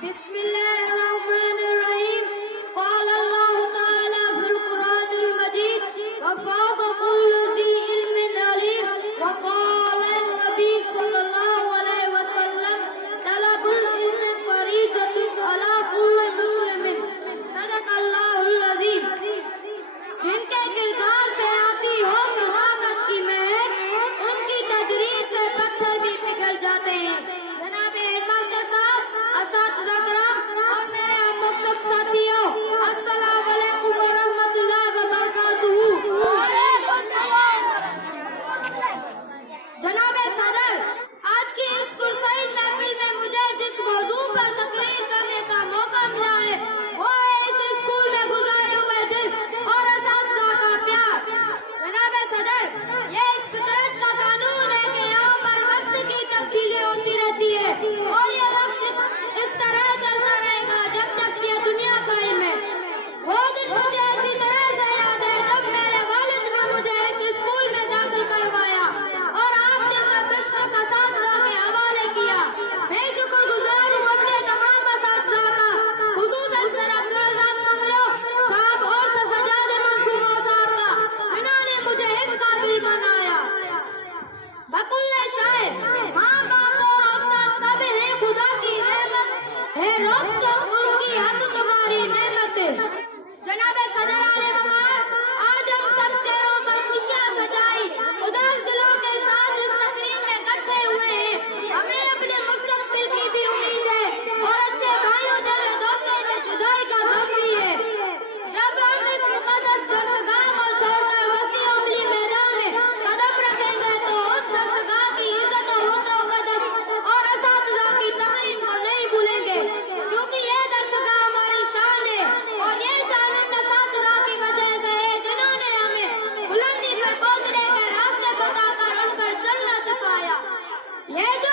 بسم الله الرحمن الرحيم. قال الله تعالى في القرآن المجيد: وفوق كل ذي علم عليم. وقال النبي صلى الله عليه وسلم: طلب العلم فريضة على كل مسلم. صدق اللہ العظیم. جن کے کردار سے آتی ہو صداقت کی مہک، ان کی تدریس سے پتھر بھی پگھل جاتے ہیں. جناب ہیڈ ماسٹر صاحب، اساتذہ کرام اور میرے مکتب ساتھیوں، السلام علیکم ورحمۃ اللہ وبرکاتہ. جناب صدر، آج کی اس پرسعید محفل میں مجھے جس موضوع پر تقریر کرنے کا موقع ملا ہے وہ ہے اس اسکول میں گزارے ہوئے دن اور اساتذہ کا پیار. جناب صدر، یہ اس فطرت کا قانون ہے کہ یہاں پر وقت کی تبدیلی ہوتی رہتی ہے اور یہ وقت اس طرح چلتا رہے گا جب تک یہ دنیا قائم ہے. وہ دن مجھے اچھی طرح سے یاد ہے جب میرے والد نے مجھے اس اسکول میں داخل کروایا اور آپ جیسا بشوک اساتذہ کے حوالے کیا. میں شکر گزار ہوں اپنے تمام اساتذہ کا، خصوصاً سر عبدالرزاق منگلو صاحب اور سر سجاد منصور صاحب کا، جنہوں نے مجھے اس قابل بنایا. بکل شاعر، ماں باپ اور استاد سب ہیں خدا کی رحمت ہے، روک ٹوک ان کی حد تمہاری نعمت. جناب صدر عالی وقار، آج ہم سب چہروں پر خوشیاں سجائی اداس دلوں کے ساتھ اس تقریب میں اکٹھے ہوئے ہیں. ہمیں اپنے مستقبل کی بھی امید ہے اور اچھے بھائیوں جیسے دوستوں سے جدائی کا غم بھی ہے. جب ہم اس مقدس درسگاہ کو چھوڑ کر وسیع عملی میدان میں قدم رکھیں گے تو اس درسگاہ کی عزت و مقدس اور اساتذہ کی تقریر کو نہیں بھولیں گے، کیونکہ یہ درسگاہ ہماری شان ہے اور یہ شان ان اساتذہ کی وجہ سے ہے جنہوں نے ہمیں بلندی پر پہنچنے کے راستے بتا کر ان پر چلنا سکھایا. یہ جو